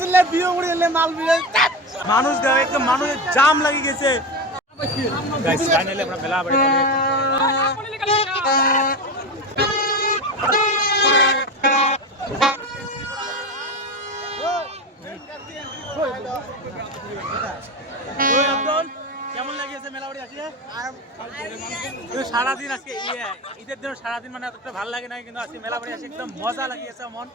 চিল্লে বিয়ে উড়ে এলে মাল বিয়ে মানুষ দেয় একদম মানুষের জাম লাগি গেছে গাইস ফাইনালি আমরা মেলা বাড়ি চলে কেমন লাগিয়েছে মেলা বাড়ি আসিয়ে সারাদিন আজকে ঈদের দিন সারাদিন মানে এতটা ভালো লাগে না কিন্তু আজকে মেলা বাড়ি আসে একদম মজা লাগিয়েছে মন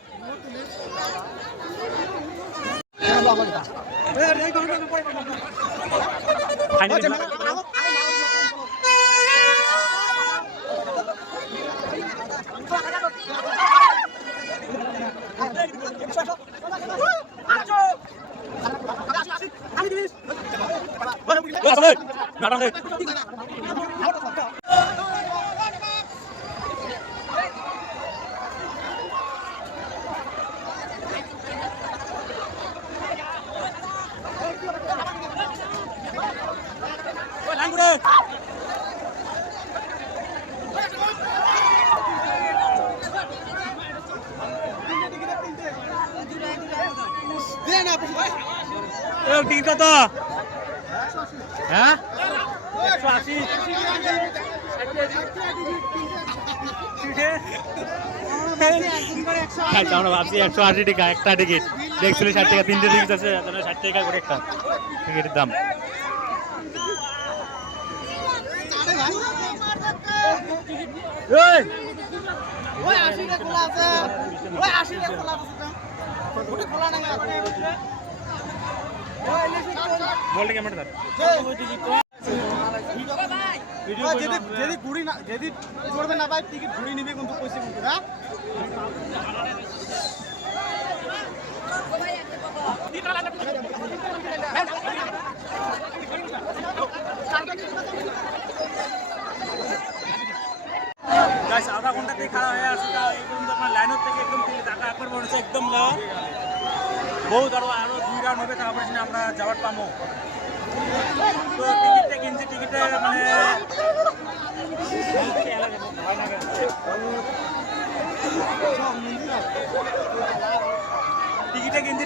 টিকিট কত হ্যাঁ 180 আমরা ভাবছি 180 টাকা একটা টিকিট দেখছিল 60 টাকা তিনটে টিকিট আছে 60 টাকা করে একটা টিকিটের দাম ওই 80 টাকা খোলা আছে ওই 80 টাকা খোলা আছে ওটা খোলা না বলতে কেমন দাদা ভিডিও যদি ঘুরি না যদি করবে না ভাই টিকিট ঘুরি নিবে কিন্তু পয়সা কিন্তু না গাইস আধা ঘন্টা থেকে খাওয়া হয়ে আসছে এই পর্যন্ত আপনার লাইনের থেকে একদম টাকা একবার বলছে একদম লো বহুত আরো 2 রাউন্ড হবে তারপরে আমরা যাওয়ার পাবো তো টিকিটটা কিনছি টিকিটে মানে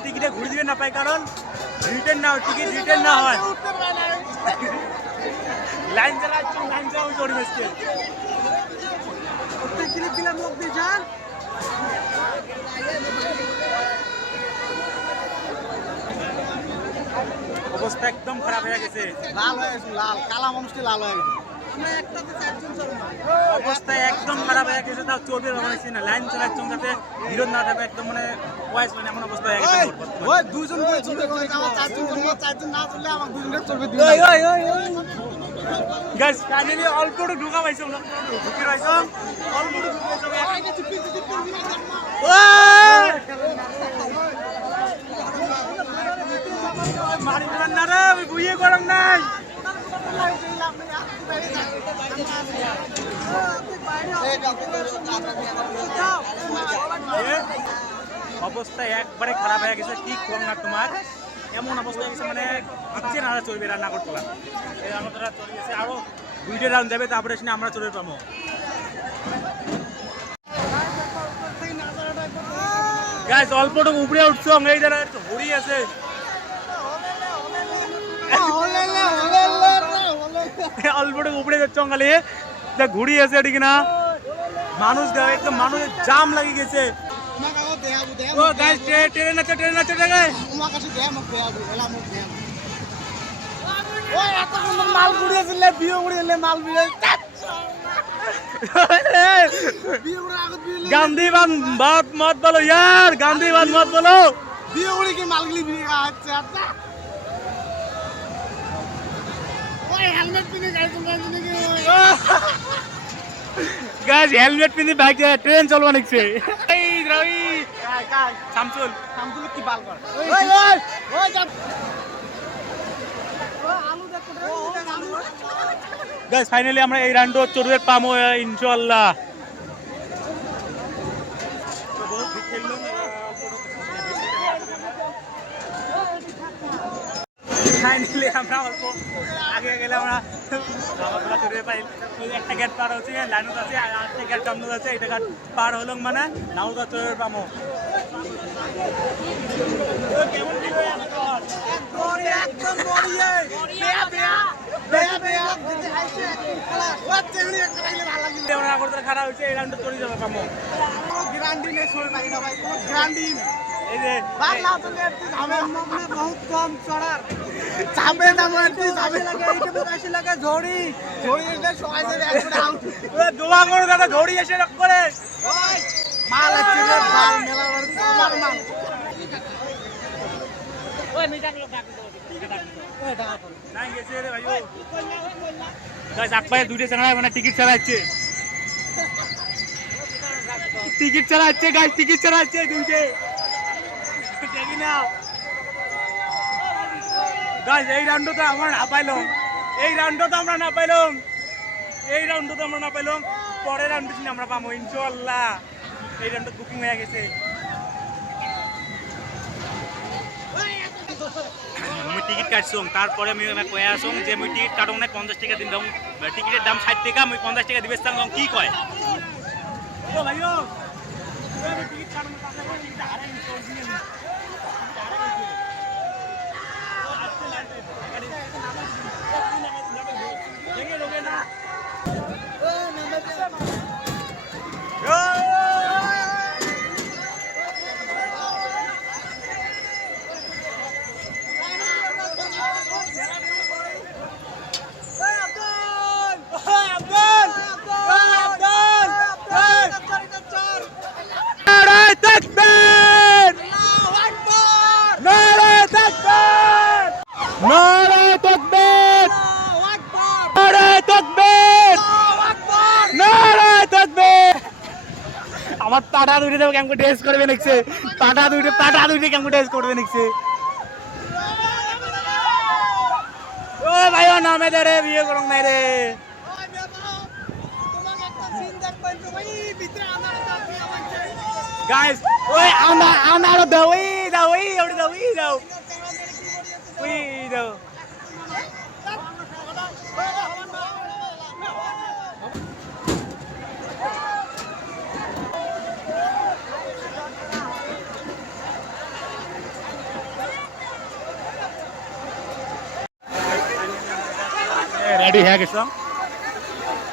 টিকিটে ঘুরে দিবে না পাই কারণ রিটার্ন না টিকিট রিটার্ন না হয় লাইন যারা চড়ি বেসছে ক্লিপ দিলাম লোক দিয়ে যান অবস্থা একদম খারাপ হয়ে গেছে লাল হয়ে গেছে লাল কালা মানুষটি লাল হয়ে গেছে অবস্থা একদম খারাপ হয়ে গেছে তাও চলবে বানাইছি না লাইন চালাচ্ছ যাতে বিরোধ না থাকে একদম মানে পয়স মানে এমন অবস্থা হয়ে গেছে ওই দুইজন করে চলবে আমার চারজন না চললে আমার দুইজনের চলবে গাইস ফাইনালি অল্প একটু ঢুকা পাইছো না ঢুকে পাইছো অল্প একটু মারি দিবেন না রে আমি বুইয়ে গরম নাই অবস্থা একবারে খারাপ হয়ে গেছে কি করোনা তোমার এমন অবস্থা হয়ে গেছে মানে ইচ্ছে না চলবে রান্না করতে এই আমাদের চলে গেছে আরো 2টা রাউন্ড যাবে তারপরে এসে আমরা চলে পাবো গাইস অল্পটুকু উপরে উঠছো এই জায়গায় ঘুরি আছে অল্পটুকু উপরে যাচ্ছ খালি যা ঘুরি আছে এটি কিনা মানুষ দেয় একদম মানুষের জাম লাগি গেছে ও গাইস ট্রেন আছে মাল ঘুরিয়েছিল বিয়ে উড়িয়ে মাল বিয়ে गांधी बात मत बोलो यार गांधी बात मत बोलो बिये उड़ी की मालगली भी अच्छा ओए हेलमेट पहने गाइस हेलमेट पहने बाइक ट्रेन चलवाने से ए रवि काय शामसुल की बाल कर ओए ओए जब आलू देख गाइस फाइनली আমরা এই রাউন্ড চড়ুয়ের পামো ইনশাআল্লাহ তো বহুত ঠিক খেললাম ফাইনালি আমরা অল্প আগে গেলে আমরা আমরা চড়ুয়ে পাই একটা গেট পার হচ্ছে লাইনত আছে আর একটা গেট সামনে আছে এটা গেট পার হলো মানে নাউদা চড়ুয়ের পামো কেমন আগরতলা খারাপ হয়েছে এই রাউন্ডে চলে যাবে কামো গ্যারান্টি নেই শোল পাই না ভাই কোনো গ্যারান্টি নেই এই যে বাংলা তো লেফটি যাবে মনে বহুত কম চড়ার যাবে না মারতে যাবে লাগে এইটা বেশি লাগে ঝড়ি ঝড়ি এসে সবাই যাবে একবারে আউট দোয়া করো দাদা ঝড়ি এসে রক করে ওই মাল আছে রে মাল মেলা করতে আমার মাল ওই মিটাক লোক ডাক ওই টাকা কর নাই গেছে রে ভাইও গাইস আকবাই দুইটা চ্যানেল মানে টিকিট চালাচ্ছে গাইস টিকিট চালাচ্ছে দুইটা দেখি না গাইস এই রাউন্ড তো আমরা না পাইলাম পরের রাউন্ড আমরা পাবো ইনশাআল্লাহ এই রাউন্ড বুকিং হয়ে গেছে আমি টিকিট কাটছি তারপরে আমি কয়ে আসুন যে আমি টিকিট কাটো না 50 টাকা দিন দাও টিকিটের দাম 60 টাকা আমি 50 টাকা দিবে চান কি কয় ও ভাইও আমি টিকিট কাটো না তাহলে টিকিট হারাই নি আমার পাটা দুইটা দেবো কেমন টেস্ট করবে নিচ্ছে পাটা দুইটা কেমন টেস্ট করবে নিচ্ছে ও ভাই ও নামে দে রে বিয়ে করং নাই রে গাইস ওই আমরা দাও রেডি হয়ে গেছিলাম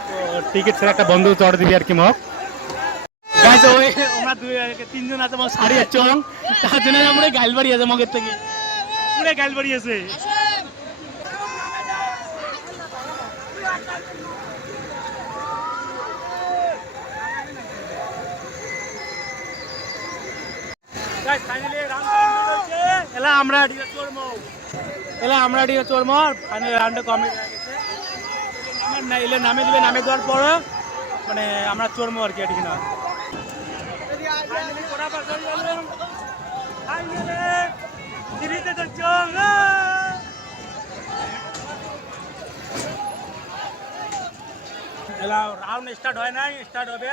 তো টিকিট ছেড়ে একটা বন্ধু চড় দিবি আর কি মগ গাইজ ওই আমরা তিনজন আছে মগ সারি যাচ্ছে তার জন্য আমরা গাইল বাড়ি আছে মগের থেকে পুরো গাইল বাড়ি আছে গাইজ ফাইনালি রাউন্ড হচ্ছে এলা আমরা ডিগা চড়মো ফাইনালি রাউন্ড কমপ্লিট হয়ে গেছে নামে দিবে নামে দেওয়ার পর মানে আমরা চড়মো আর কি এটি কিনা রাউন্ড স্টার্ট হয় নাই স্টার্ট হবে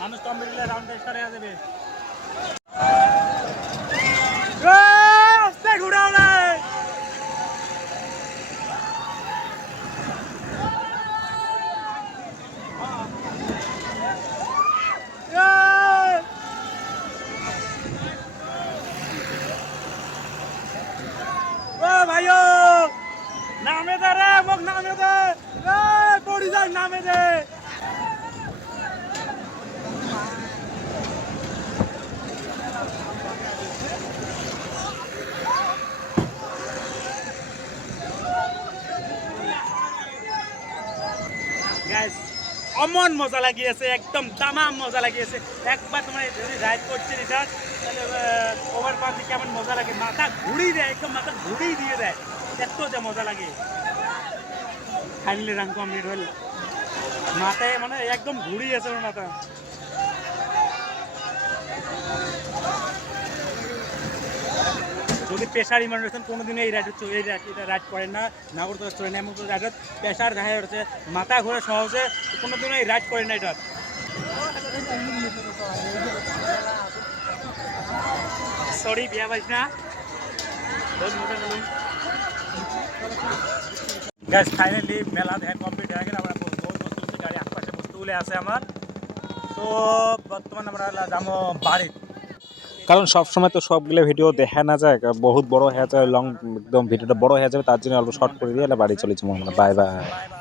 মানুষ কম মিললে রাউন্ড স্টার্ট হয়ে যাবে ঘুরাও না ভাইও নামে দে রে মোক নামে দে পড়ি যাই নামে দে গাইস অমন মজা লাগিয়েছে একদম তামাম মজা লাগিয়েছে একবার তোমার যদি রাইড করছে এটা তাহলে ওভার পাসে কেমন মজা লাগে মাথা ঘুরিয়ে দেয় একদম মাথা ঘুরিয়ে দিয়ে দেয় এত যে মজা লাগে ফাইনালি রান কমপ্লিট হল মাথায় মানে একদম ঘুরিয়ে আছে ওর মাথা যদি পেশার মানুষ আছেন কোনোদিনও এই রাইড করেন না নাগরদোলা চলে না এমন রাইডত পেশার দেখা যাচ্ছে মাথা ঘুরে সহজে কোনোদিনও এই রাইড করেন না এটা সরি বিয়া পাইস না গ্যাস ফাইনালি মেলা দেখা কমপ্লিট হয়ে গেলে আমরা বহুত বস্তু গাড়ি আশপাশে বস্তুগুলো আছে আমার তো বর্তমান আমরা যাবো বাড়ি কারণ সবসময় তো সবগুলো ভিডিও দেখা না যায় বহুত বড় হয়ে যায় লং একদম ভিডিওটা বড় হয়ে যাবে তার জন্য অল্প শর্ট করে দিয়ে বাড়ি চলেছি বাই বাই।